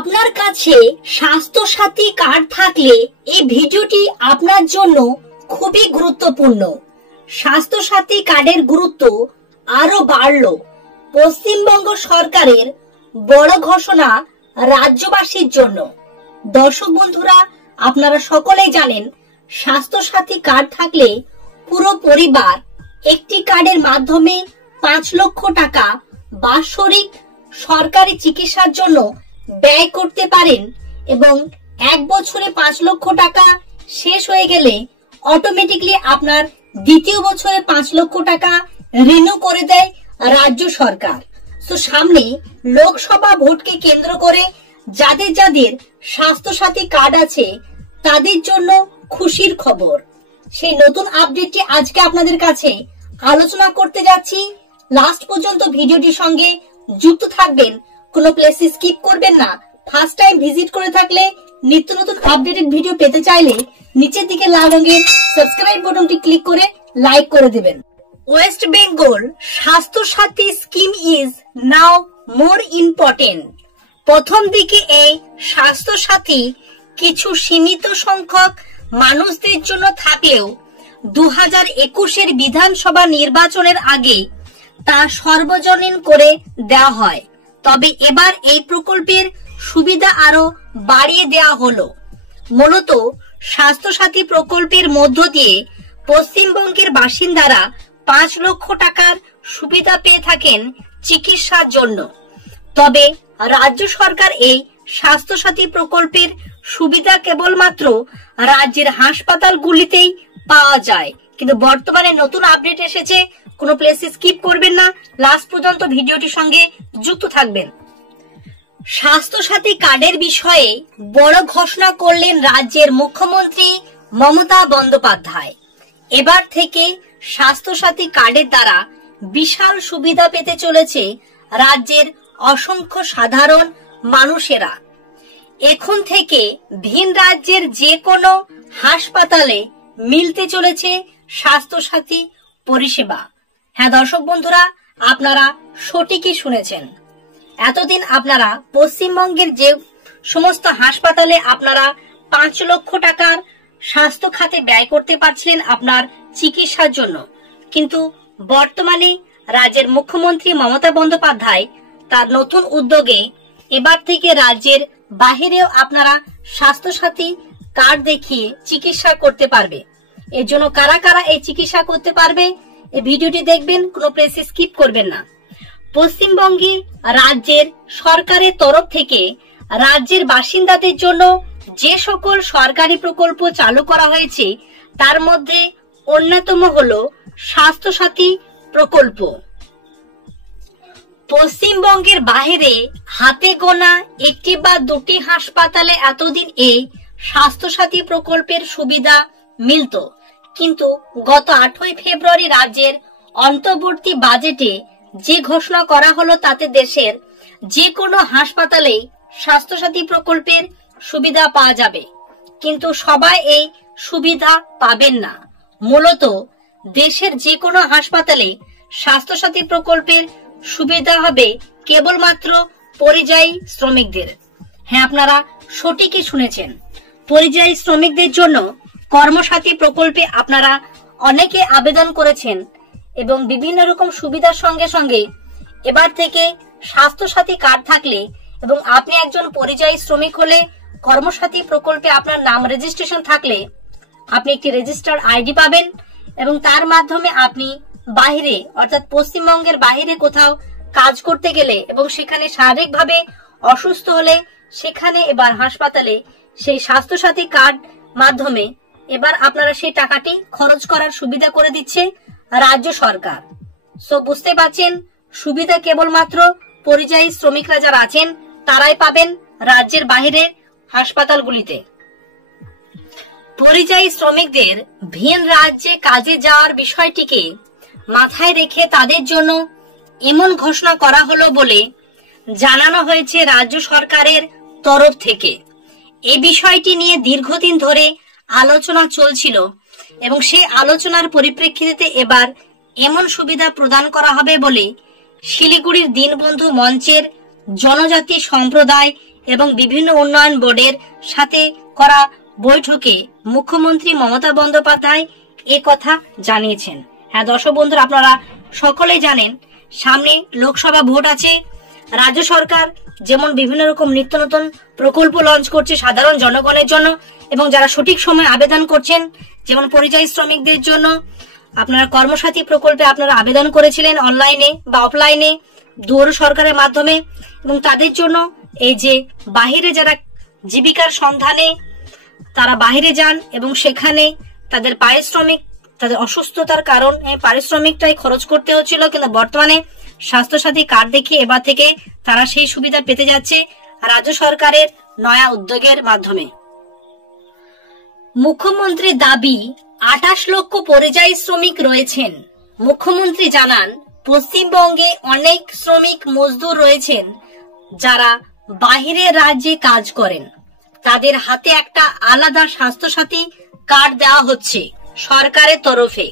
আপনার কাছে স্বাস্থ্য সাথী কার্ড থাকলে এই ভিডিওটি আপনার জন্য খুবই গুরুত্বপূর্ণ। স্বাস্থ্য সাথী কার্ডের গুরুত্ব আরো বাড়লো। পশ্চিমবঙ্গ সরকারের বড় ঘোষণা রাজ্যবাসীর জন্য। দর্শক বন্ধুরা, আপনারা সকলেই জানেন স্বাস্থ্য সাথী কার্ড থাকলে পুরো পরিবার একটি কার্ডের মাধ্যমে 5 লক্ষ টাকা বাৎসরিক সরকারি চিকিৎসার জন্য ব্যয় করতে পারেন এবং 1 বছরে 5 লক্ষ টাকা শেষ হয়ে গেলে অটোমেটিকলি আপনার দ্বিতীয় বছরে 5 লক্ষ টাকা রিনিউ করে দেয় রাজ্য সরকার। তো সামনে লোকসভা ভোটকে কেন্দ্র করে যাদের যাদের স্বাস্থ্য সাথী কার্ড আছে তাদের জন্য খুশির খবর। সেই নতুন আপডেটটি আজকে আপনাদের কাছে আলোচনা করতে যাচ্ছি। লাস্ট পর্যন্ত ভিডিওটির সঙ্গে যুক্ত থাকবেন, কোনো প্লেসে স্কিপ করবেন না। ফার্স্ট টাইম ভিজিট করে থাকলে নিত্য নতুন আপডেটেড ভিডিও পেতে চাইলে নিচের দিকে লাল রঙের সাবস্ক্রাইব বাটনটি ক্লিক করে লাইক করে দিবেন। ওয়েস্ট বেঙ্গল স্বাস্থ্য সাথী scheme is now more important. প্রথম দিকে এই স্বাস্থ্য সাথী কিছু সীমিত সংখ্যক মানুষদের জন্য থাকলেও 2021-এর বিধানসভা নির্বাচনের আগে তা সর্বজনীন করে দেওয়া হয়। তবে এবার এই প্রকল্পের সুবিধা আরো বাড়িয়ে দেওয়া হলো। মূলত স্বাস্থ্য সাথী প্রকল্পের মধ্য দিয়ে পশ্চিমবঙ্গের বাসিন্দারা 5 লক্ষ টাকার সুবিধা পেয়ে থাকেন চিকিৎসার জন্য। তবে রাজ্য সরকার এই স্বাস্থ্য সাথী প্রকল্পের সুবিধা কেবলমাত্র রাজ্যের হাসপাতালগুলিতেই পাওয়া যায়। কিন্তু বর্তমানে নতুন আপডেট এসেছে, কোনো প্লেসে স্কিপ করবেন না, লাস্ট পর্যন্ত ভিডিওটির সঙ্গে যুক্ত থাকবেন। স্বাস্থ্য সাথী কার্ডের বিষয়ে বড় ঘোষণা করলেন রাজ্যের মুখ্যমন্ত্রী মমতা বন্দ্যোপাধ্যায়। এবার থেকে স্বাস্থ্য সাথী কার্ডের দ্বারা বিশাল সুবিধা পেতে চলেছে রাজ্যের অসংখ্য সাধারণ মানুষেরা। এখন থেকে ভিন রাজ্যের যে কোনো হাসপাতালে মিলতে চলেছে স্বাস্থ্য সাথী পরিষেবা। হ্যাঁ দর্শক বন্ধুরা, আপনারা সঠিকই শুনেছেন। এতদিন আপনারা পশ্চিমবঙ্গের যে সমস্ত হাসপাতালে আপনারা 5 লক্ষ টাকার স্বাস্থ্য খাতে ব্যয় করতে পারছিলেন আপনার চিকিৎসার জন্য, কিন্তু বর্তমানে রাজ্যের মুখ্যমন্ত্রী মমতা বন্দ্যোপাধ্যায় তার নতুন উদ্যোগে এবার থেকে রাজ্যের বাহিরেও আপনারা স্বাস্থ্য সাথী কার্ড দেখিয়ে চিকিৎসা করতে পারবে। এর জন্য কারা কারা এই চিকিৎসা করতে পারবে এই ভিডিওটি দেখবেন, কোনো প্লেসে স্কিপ করবেন না। পশ্চিমবঙ্গে রাজ্যের সরকারের তরফ থেকে রাজ্যের বাসিন্দাদের জন্য যে সকল সরকারি প্রকল্প চালু করা হয়েছে তার মধ্যে অন্যতম হলো স্বাস্থ্য সাথী প্রকল্প। পশ্চিমবঙ্গের বাইরে হাতে গোনা 1টি বা 2টি হাসপাতালে এতদিন এই স্বাস্থ্য সাথী প্রকল্পের সুবিধা মিলত, কিন্তু গত 8ই ফেব্রুয়ারি রাজ্যের অন্তর্বর্তী বাজেটে যে ঘোষণা করা হলো তাতে দেশের যে কোনো হাসপাতালে স্বাস্থ্য সাথী প্রকল্পের সুবিধা পাওয়া যাবে, কিন্তু সবাই এই সুবিধা পাবেন না। মূলত দেশের যে কোনো হাসপাতালে স্বাস্থ্য সাথী প্রকল্পের সুবিধা হবে কেবলমাত্র পরিযায়ী শ্রমিকদের। হ্যাঁ, আপনারা সঠিকই শুনেছেন। পরিযায়ী শ্রমিকদের জন্য কর্মসাথী প্রকল্পে আপনারা অনেকে আবেদন করেছেন এবং বিভিন্ন রকম সুবিধার সঙ্গে সঙ্গে এবার থেকে স্বাস্থ্য সাথী কার্ড থাকলে এবং আপনি একজন পরিযায়ী শ্রমিক হলে কর্মসাথী প্রকল্পে আপনার নাম রেজিস্ট্রেশন থাকলে আপনি একটি রেজিস্টার্ড আইডি পাবেন এবং তার মাধ্যমে আপনি বাইরে অর্থাৎ পশ্চিমবঙ্গের বাইরে কোথাও কাজ করতে গেলে এবং সেখানে শারীরিকভাবে অসুস্থ হলে সেখানে এবার হাসপাতালে সেই স্বাস্থ্য সাথী কার্ড মাধ্যমে এবার আপনারা সেই টাকাটি খরচ করার সুবিধা করে দিচ্ছে রাজ্য সরকার। সো বুঝতে পারছেন, সুবিধা কেবলমাত্র পরিযায়ী শ্রমিকরা যারা আছেন তারাই পাবেন রাজ্যের বাইরের হাসপাতালগুলিতে। পরিযায়ী শ্রমিকদের ভিন রাজ্যে কাজে যাওয়ার বিষয়টিকে মাথায় রেখে তাদের জন্য এমন ঘোষণা করা হলো বলে জানানো হয়েছে রাজ্য সরকারের তরফ থেকে। এই বিষয়টি নিয়ে দীর্ঘদিন ধরে আলোচনা চলছিল এবং সেই আলোচনার পরিপ্রেক্ষিতে এবার এমন সুবিধা প্রদান করা হবে বলে শিলিগুড়ির দীনবন্ধু মঞ্চের জনজাতি সম্প্রদায় এবং বিভিন্ন উন্নয়ন বোর্ডের সাথে করা বৈঠকে মুখ্যমন্ত্রী মমতা বন্দ্যোপাধ্যায় এ কথা জানিয়েছেন। হ্যাঁ দর্শক বন্ধুরা, আপনারা সকলেই জানেন সামনে লোকসভা ভোট আছে। রাজ্য সরকার যেমন বিভিন্ন রকম নিত্য নতুন প্রকল্প লঞ্চ করছে সাধারণ জনগণের জন্য, এবং যারা সঠিক সময় আবেদন করছেন, যেমন পরিযায়ী শ্রমিকদের জন্য আপনারা কর্মসাথী প্রকল্পে আপনারা আবেদন করেছিলেন অনলাইনে বা অফলাইনে দুয়ারে সরকারের মাধ্যমে, এবং তাদের জন্য এই যে বাহিরে যারা জীবিকার সন্ধানে তারা বাহিরে যান এবং সেখানে তাদের পারিশ্রমিক, তাদের অসুস্থতার কারণ পারিশ্রমিকটাই খরচ করতে হচ্ছিল, কিন্তু বর্তমানে স্বাস্থ্যসাথী কার্ড দেখিয়ে এবার থেকে তারা সেই সুবিধা পেতে যাচ্ছে রাজ্য সরকারের নয়া উদ্যোগের মাধ্যমে। মুখ্যমন্ত্রীর দাবি 28 লক্ষ পরিযায়ী শ্রমিক রয়েছেন। মুখ্যমন্ত্রী জানান পশ্চিমবঙ্গে অনেক শ্রমিক মজদুর রয়েছেন যারা বাহিরের রাজ্যে কাজ করেন। তাদের হাতে একটা আলাদা স্বাস্থ্যসাথী কার্ড দেওয়া হচ্ছে সরকারের তরফে।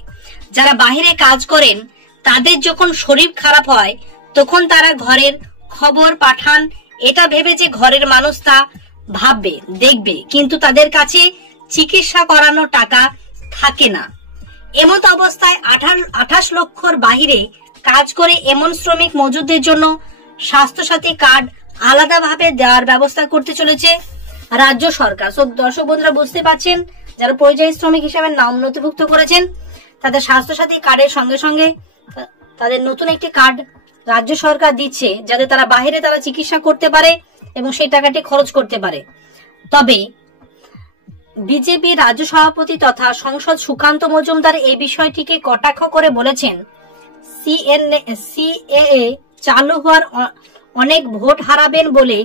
যারা বাহিরে কাজ করেন তাদের যখন শরীর খারাপ হয় তখন তারা ঘরের খবর পাঠান, এটা ভেবে যে ঘরের মানুষ তা ভাববে দেখবে, কিন্তু তাদের কাছে চিকিৎসা করানোর টাকা থাকে না। এমত অবস্থায় 28 লক্ষর বাহিরে কাজ করে এমন শ্রমিক মজুরদের জন্য স্বাস্থ্যসাথী কার্ড আলাদাভাবে দেওয়ার ব্যবস্থা করতে চলেছে রাজ্য সরকার। দর্শক বন্ধুরা বুঝতে পারছেন, যারা পরিযায়ী শ্রমিক হিসেবে নাম নথিভুক্ত করেছেন তাদের স্বাস্থ্যসাথী কার্ডের সঙ্গে সঙ্গে তাদের নতুন একটি কার্ড রাজ্য সরকার দিচ্ছে, যাতে তারা বাহিরে তারা চিকিৎসা করতে পারে এবং সেই টাকাটি খরচ করতে পারে। তবে বিজেপি রাজ্য সভাপতি তথা সংসদ সুকান্ত মজুমদার এই বিষয়টিকে কটাক্ষ করে বলেছেন, সিএএ চালু হওয়ার অনেক ভোট হারাবেন বলে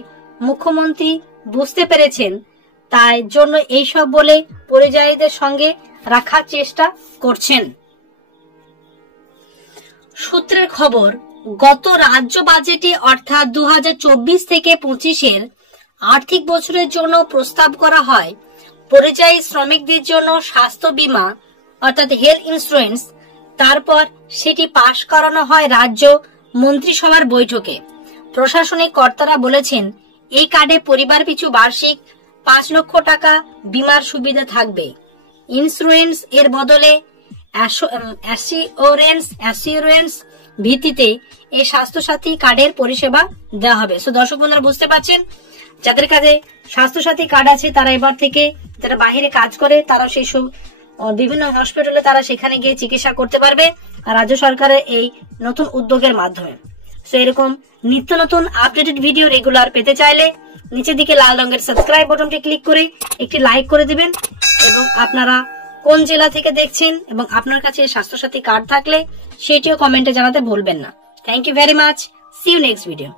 মুখ্যমন্ত্রী বুঝতে পেরেছেন, তাই জন্য এইসব বলে পরিযায়ীদের সঙ্গে রাখার চেষ্টা করছেন। সূত্রের খবর, গত রাজ্য বাজেটে অর্থাৎ 2024 থেকে 25-এর আর্থিক বছরের জন্য প্রস্তাব করা হয় পরিযায়ী শ্রমিকদের জন্য স্বাস্থ্য বীমা অর্থাৎ হেলথ ইন্স্যুরেন্স। তারপর সেটি পাশ করানো হয় রাজ্য মন্ত্রিসভার বৈঠকে। প্রশাসনিক কর্তারা বলেছেন এই কার্ডে পরিবার পিছু বার্ষিক 5 লক্ষ টাকা বীমার সুবিধা থাকবে। ইন্স্যুরেন্স এর বদলে অ্যাসিওরেন্স ভিত্তিতে এই স্বাস্থ্যসাথী কার্ডের পরিষেবা দেওয়া হবে। দর্শক বন্ধুরা বুঝতে পারছেন, যাদের কাছে স্বাস্থ্যসাথী কার্ড আছে তারা এবার থেকে যারা বাহিরে কাজ করে তারা সেই সব বিভিন্ন হসপিটালে তারা সেখানে গিয়ে চিকিৎসা করতে পারবে রাজ্য সরকারের এই নতুন উদ্যোগের মাধ্যমে। এরকম নিত্য নতুন আপডেটেড ভিডিও রেগুলার পেতে চাইলে নিচের দিকে লাল রঙের সাবস্ক্রাইব বাটনটি ক্লিক করে একটি লাইক করে দিবেন, এবং আপনারা কোন জেলা থেকে দেখছেন এবং আপনার কাছে স্বাস্থ্যসাথী কার্ড থাকলে সেটিও কমেন্টে জানাতে ভুলবেন না। Thank you very much. See you next video.